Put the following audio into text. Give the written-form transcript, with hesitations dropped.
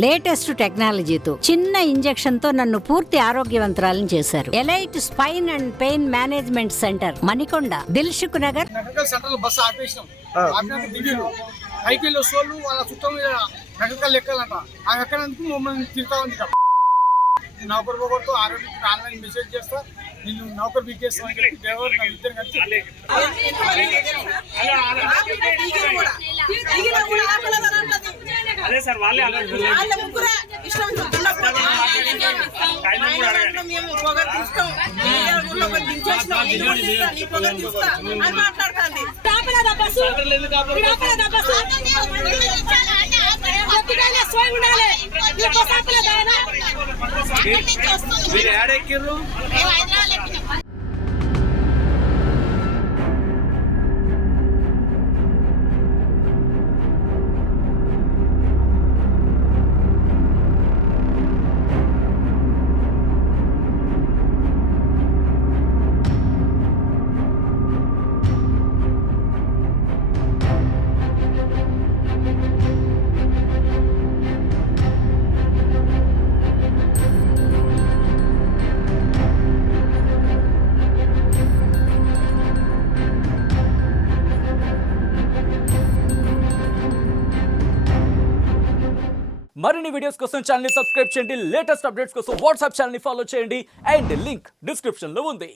Latest టెక్నాలజీతో చిన్న injection తో నన్ను పూర్తి ఆరోగ్యవంతురాలను చేశారు. Elite spine and pain management centre, Manikonda, Dilsukhnagar. Central bus ఆపేసినాం. సైకిల్లో సోళ్ళు వాళ్ళ చుట్టం మీద నగకలు ఎక్కాలంట. ఆ ఎక్కడానికి మమ్మల్ని తిరుగుతా ఉంది. నౌకరు పోగొడుతూ ఆరోగ్యానికి ఆన్లైన్ మెసేజ్ చేస్తా, నేను నౌకరు బిగ్గేస్తామని చెప్పి డ్రైవర్ నా ఇద్దరు కలిసి అదే సార్ వాళ్ళే మీరు ఏడెక్కిర్రు? మరిన్ని వీడియోస్ కోసం ఛానల్ ని సబ్స్క్రైబ్ చేయండి. లేటెస్ట్ అప్డేట్స్ కోసం వాట్సాప్ ఛానల్ ని ఫాలో చేయండి. అండ్ లింక్ డిస్క్రిప్షన్ లో ఉంది.